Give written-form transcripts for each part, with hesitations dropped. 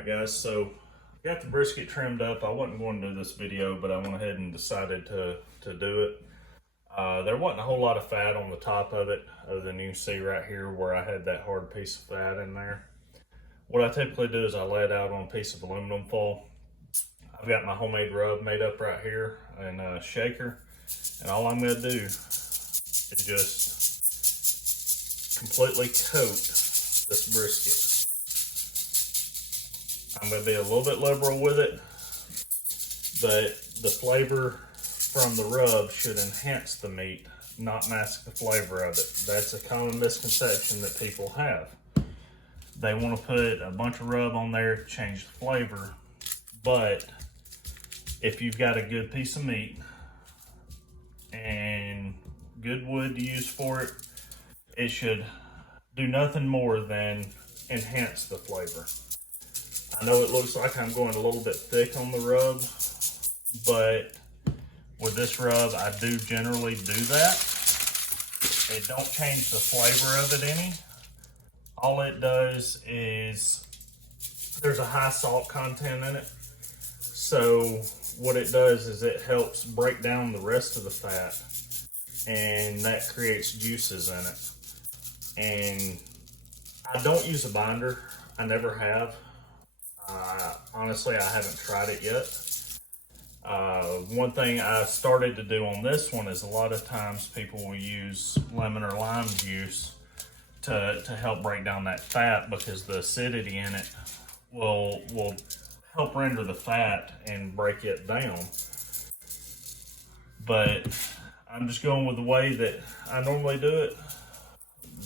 Alright guys, so got the brisket trimmed up. I wasn't going to do this video, but I went ahead and decided to do it. There wasn't a whole lot of fat on the top of it, other than you can see right here where I had that hard piece of fat in there. What I typically do is I lay it out on a piece of aluminum foil. I've got my homemade rub made up right here and a shaker, and all I'm going to do is just completely coat this brisket. I'm going to be a little bit liberal with it, but the flavor from the rub should enhance the meat, not mask the flavor of it. That's a common misconception that people have. They want to put a bunch of rub on there to change the flavor, but if you've got a good piece of meat and good wood to use for it, it should do nothing more than enhance the flavor. I know it looks like I'm going a little bit thick on the rub, but with this rub, I do generally do that. It don't change the flavor of it any. All it does is, there's a high salt content in it. So what it does is it helps break down the rest of the fat, and that creates juices in it. And I don't use a binder. I never have. Honestly, I haven't tried it yet. One thing I started to do on this one is a lot of times people will use lemon or lime juice to help break down that fat, because the acidity in it will help render the fat and break it down. But I'm just going with the way that I normally do it.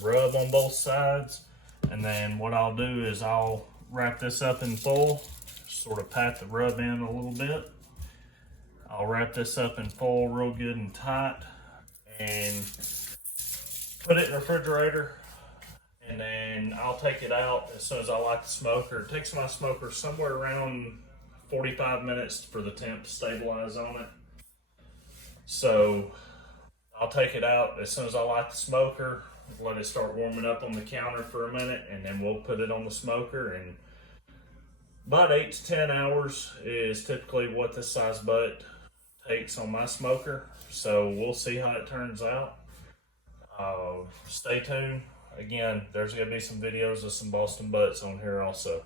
Rub on both sides, and then what I'll do is I'll wrap this up in foil, sort of pat the rub in a little bit. I'll wrap this up in foil real good and tight and put it in the refrigerator, and then I'll take it out as soon as I light the smoker. It takes my smoker somewhere around 45 minutes for the temp to stabilize on it. So I'll take it out as soon as I light the smoker, let it start warming up on the counter for a minute, and then we'll put it on the smoker. And about 8 to 10 hours is typically what this size butt takes on my smoker. So we'll see how it turns out. Stay tuned. Again, there's going to be some videos of some Boston butts on here also.